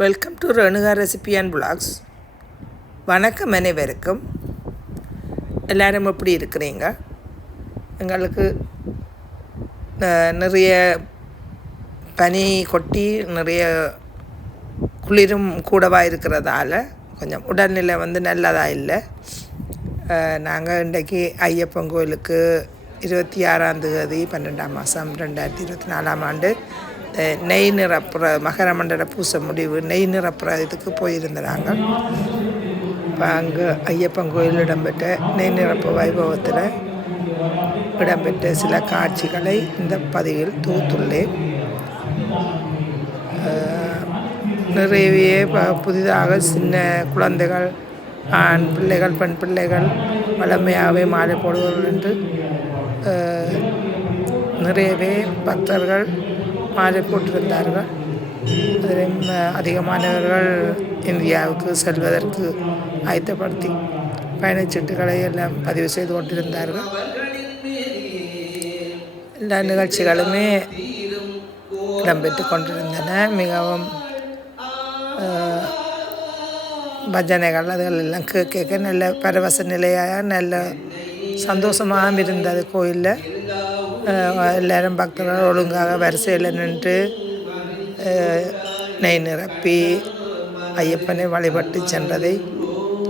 Welcome to Renuka recipe and blogs வணக்கம் அனைவருக்கும். எல்லாரும் எப்படி இருக்கிறீங்க? எங்களுக்கு நிறைய பனி கொட்டி நிறைய குளிரும் கூடவாக இருக்கிறதால கொஞ்சம் உடல்நிலை வந்து நல்லதாக இல்லை. நாங்கள் இன்றைக்கி ஐயப்பன் கோயிலுக்கு இருபத்தி ஆறாம் தேதி பன்னெண்டாம் மாதம் ரெண்டாயிரத்தி இருபத்தி நாலாம் ஆண்டு நெய் நிரப்புற மகர மண்டல பூச முடிவு நெய் நிரப்புற இதுக்கு போயிருந்தாங்க இப்போ அங்கே ஐயப்பன் கோயில் இடம்பெற்ற நெய் நிரப்பு வைபவத்தில் இடம்பெற்ற சில காட்சிகளை இந்த பதிவில் தொகுத்துள்ளேன். நிறையவே ப- புதிதாக சின்ன குழந்தைகள் ஆண் பிள்ளைகள் பெண் பிள்ளைகள் வளமையாகவே மாலை போடுவார்கள் என்று நிறையவே பக்தர்கள் மாலை போட்டிருந்தார்கள் அதிலும் அதிகமானவர்கள் இந்தியாவுக்கு செல்வதற்கு ஆயத்தப்படுத்தி பயணச்சீட்டுகளை எல்லாம் பதிவு செய்து கொண்டிருந்தார்கள் எல்லா நிகழ்ச்சிகளுமே இடம்பெற்று கொண்டிருந்தன மிகவும் பஜனைகள் அதுகள் எல்லாம் கேட்க நல்ல பரவச நிலையாக நல்ல சந்தோஷமாகவும் இருந்தது கோயிலில் எல்லாரும் பக்தர்கள் ஒழுங்காக வரிசையில் நின்று நெய் நிரப்பி ஐயப்பனை வழிபட்டு சென்றதை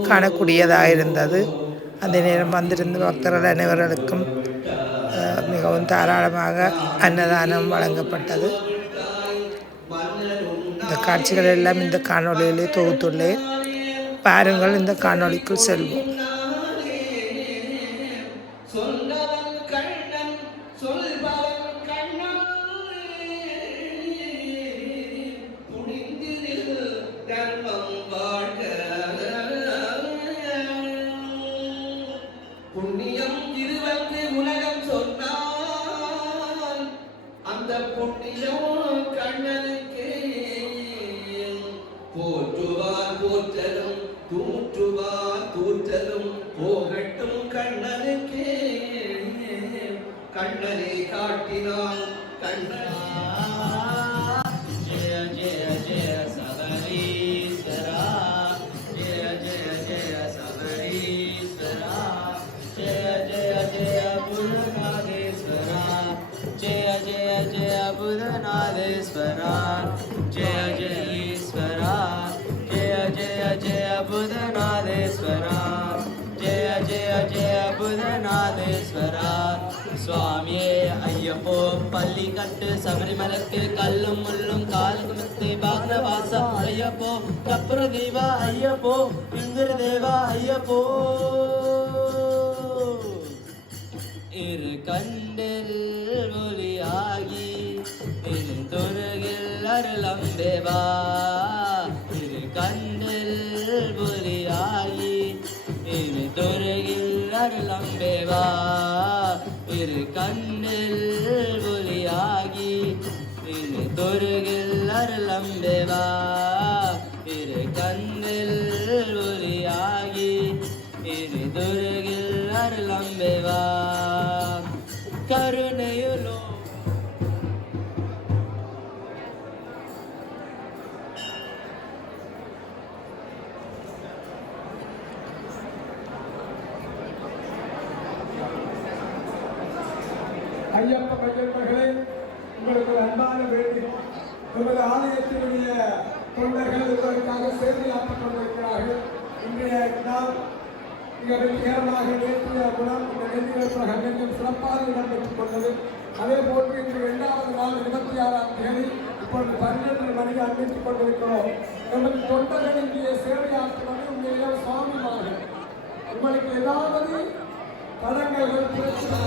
காணக்கூடியதாக இருந்தது. அந்த நேரம் வந்திருந்த பக்தர்கள் அனைவர்களுக்கும் மிகவும் தாராளமாக அன்னதானம் வழங்கப்பட்டது. இந்த காட்சிகள் எல்லாம் இந்த காணொலியிலே தொகுத்துள்ளேன். பாருங்கள் இந்த காணொலிக்குள் செல்வோம். ஜெய ஜெய புதநாதேஸ்வரா ஜெய ஜெய ஈஸ்வரா ஜெய ஜெய ஜெய புதநாதேஸ்வரா ஜெய ஜெய ஜெய புதநாதேஸ்வரா. சுவாமியே ஐயப்போ பள்ளி கட்டு சபரிமலைக்கு கல்லும் முள்ளும் காலுக்கு முத்து பாக்னவாசா ஐயப்போ கப்புர தேவா ஐயப்போ இந்திர தேவா ஐயப்போ. இரு கண்டில் ஒளியாகி இரு தொருகில் அருளம்பேவா இரு கண்டில் ஒளியாகி இரு தொருகில் அருளம்பேவா இரு கண்ணில் ஒளியாகி இரு தொருகில் அருளம்பேவா இரு கண்ணில் ஒளியாகி இரு துருகில் அருளம்பேவா ஆலயத்தினுடைய தொண்டர்கள் இதற்காக சேவையாற்றிக் கொண்டிருக்கிறார்கள். இன்றைய நாள் மிக வெற்றிகரமாக நேற்றைய குணம் இந்த நெல்லிகளுக்காக மீண்டும் சிறப்பாக இடம்பெற்றுக் கொண்டது. அதே போன்று இன்று இரண்டாவது நாள் இருபத்தி ஆறாம் தேதி இப்பொழுது பன்னிரண்டு மணிக்கு அறிவித்துக் கொண்டிருக்கிறோம். நமது தொண்டர்கள் இன்றைய சேவையாற்றுவது உங்களிடம் சுவாமிமார்கள் உங்களுக்கு ஏதாவது தடங்கல்கள் பிரச்சனை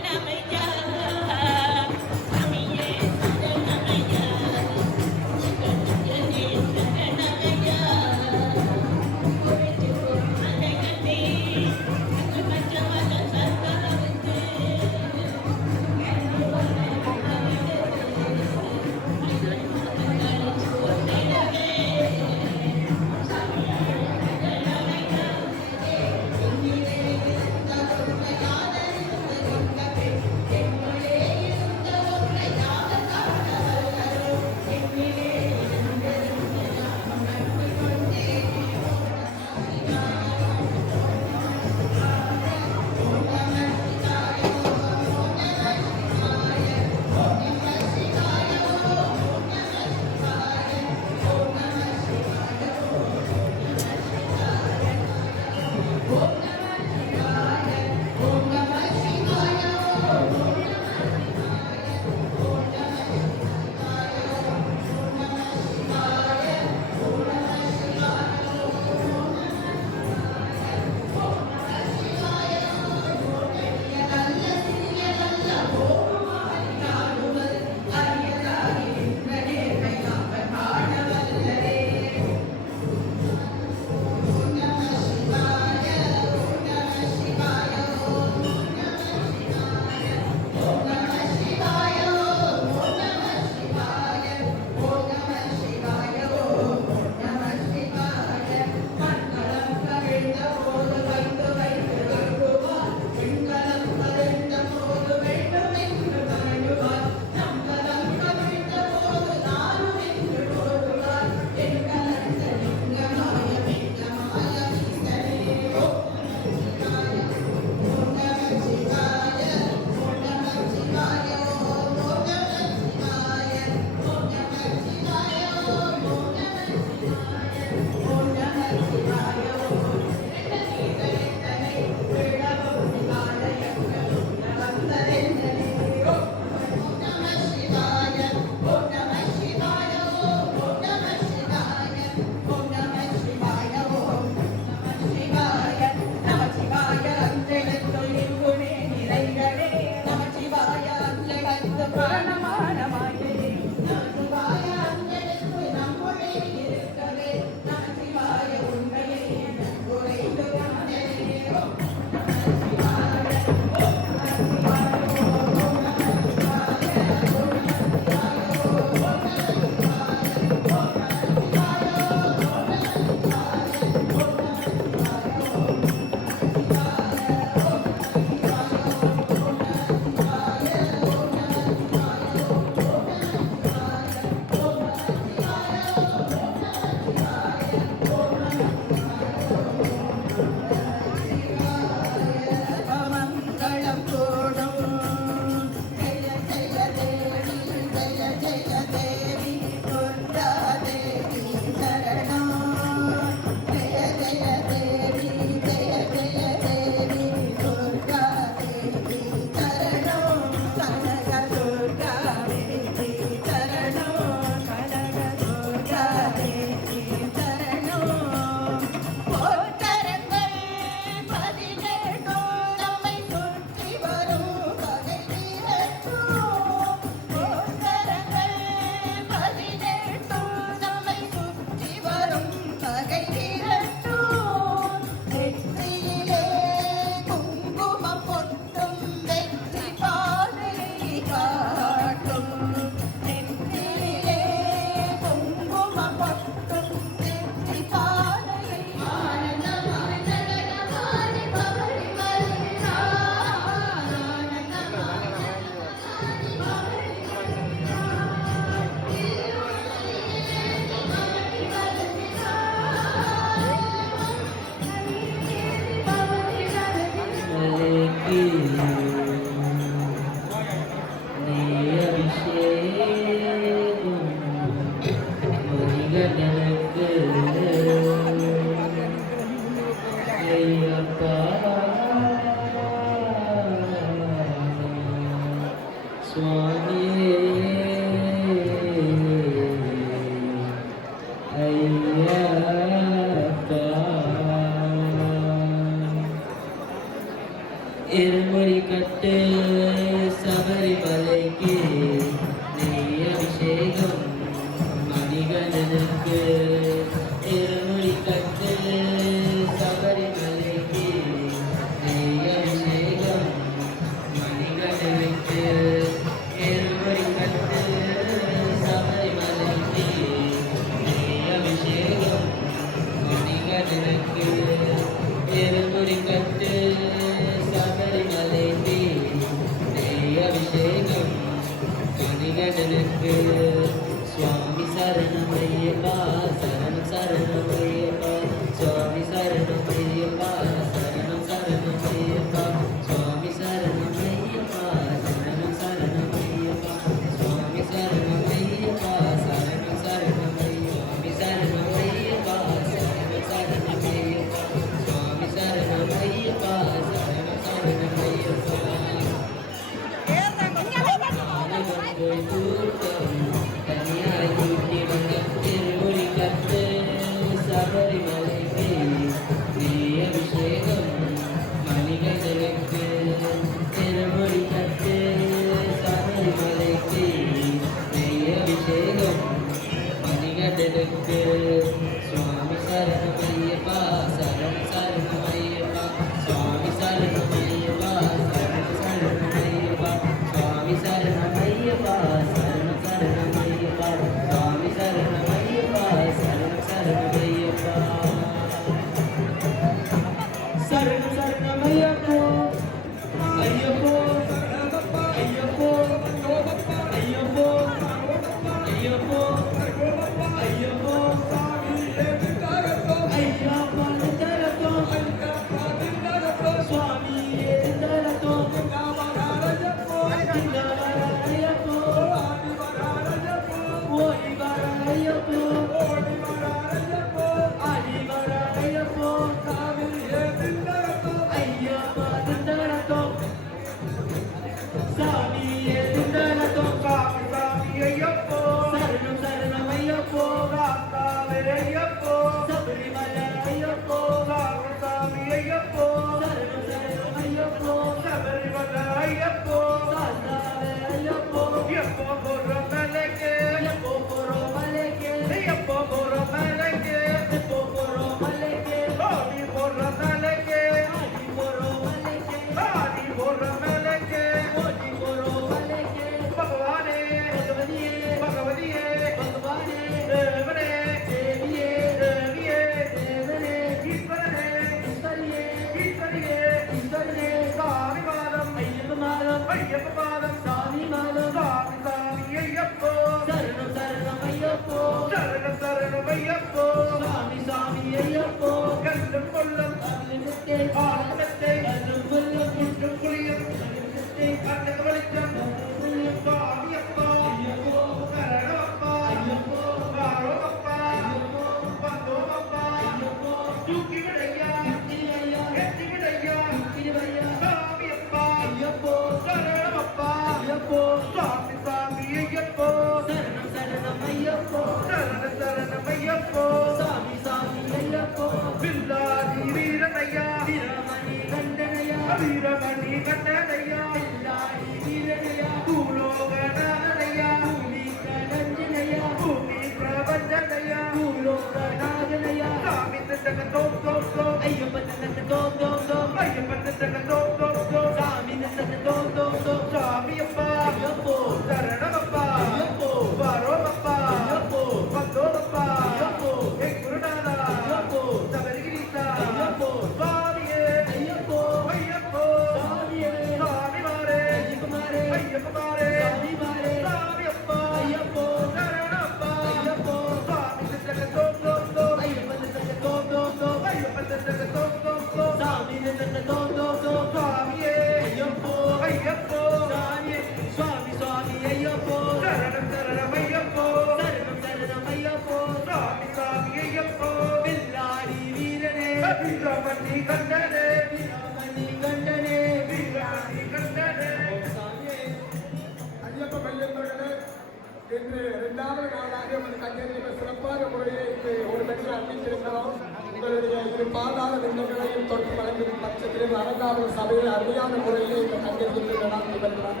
இன்று இரண்டாவது நாளாக உங்கள் கஞ்சேரியில் சிறப்பான முறையில் இன்று ஒரு லட்சம் அறிவித்திருக்கிறோம் உங்களுடைய இரு பாதாள விண்ணங்களையும் தொட்டு வழங்கும் பட்சத்திலும் அரங்காவல் சபையில் அருமையான முறையில் இந்த கஞ்சேரியில் நடந்து வருகிறார்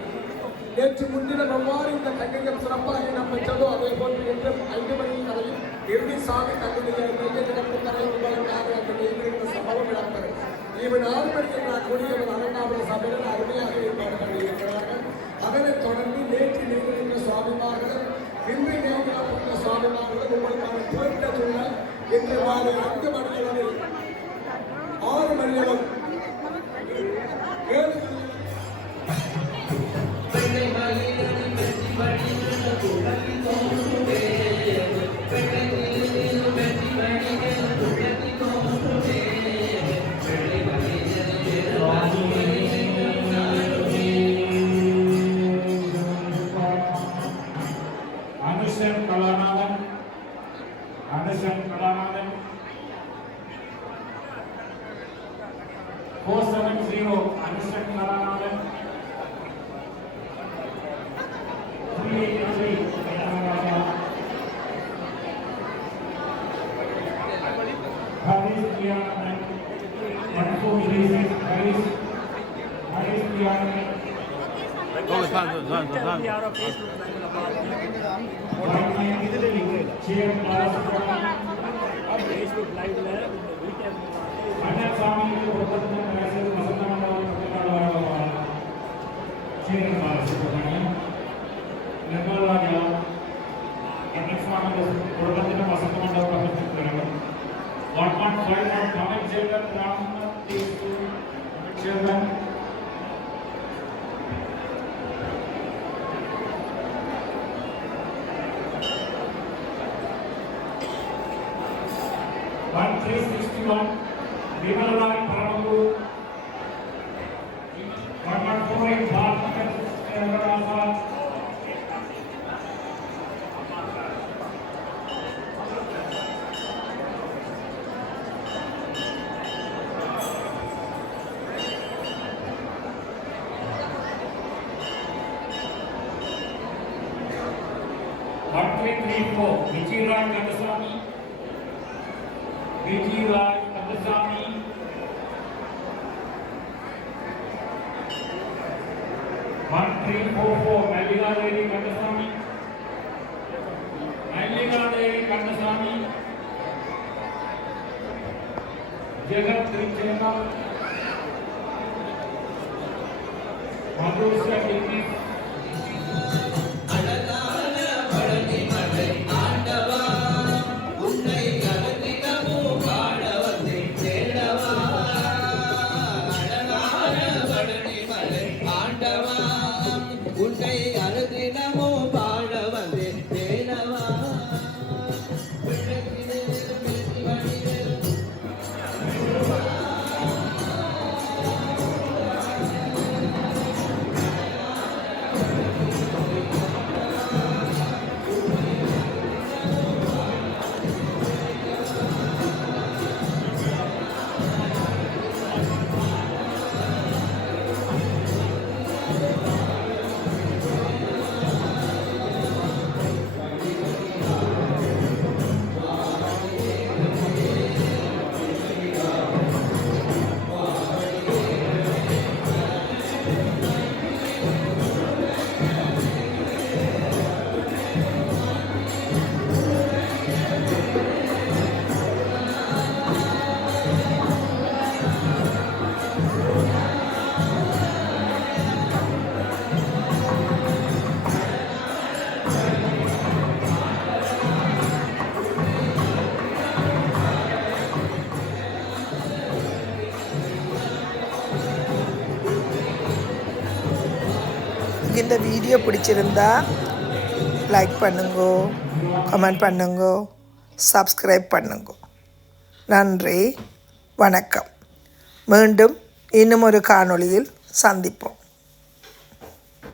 நேற்று முன்தினம் எவ்வாறு இந்த கஞ்சகம் சிறப்பாக இடம்பெற்றதோ அதே போன்று இன்றும் ஐந்து மணி வரையும் இறுதி சாமி தன்னுடைய மைய நடப்பு தரை உங்களுக்காக அந்த நியமித்த சம்பவம் இடம்பெறும். இவன் ஆறு மணிக்கு நான் கூடிய ஒரு அரங்காவல் சபையில் அருமையாக ஏற்பாடு பண்ணியிருக்கிறார்கள். அதனைத் தொடர்ந்து நேற்று நீங்கிருந்த சுவாமிமார்கள் இன்று நீங்கிருந்த சுவாமிமார்கள் உங்களுக்கான போயிட்ட சூழல் இன்று மாலை ஐந்து மணியளவில் ஆறு மணியளவு ஏழு Austria and Marco Iglesias, Harris, Harris Piana. Nirmal Raja MS మండలం వసంత మండలం 1.5 from Comet Chairman Ramnath Comet One three sixty one. Vimal Rai one three four four Mallikadevi Kandaswamy Mallikadevi Kandaswamy Jagat Tricheta Madhur Shetty video பிடிச்சிருந்தா like பண்ணுங்கோ comment பண்ணுங்கோ subscribe பண்ணுங்கோ. நன்றி வணக்கம். மீண்டும் இன்னும் ஒரு காணொளியில் சந்திப்போம்.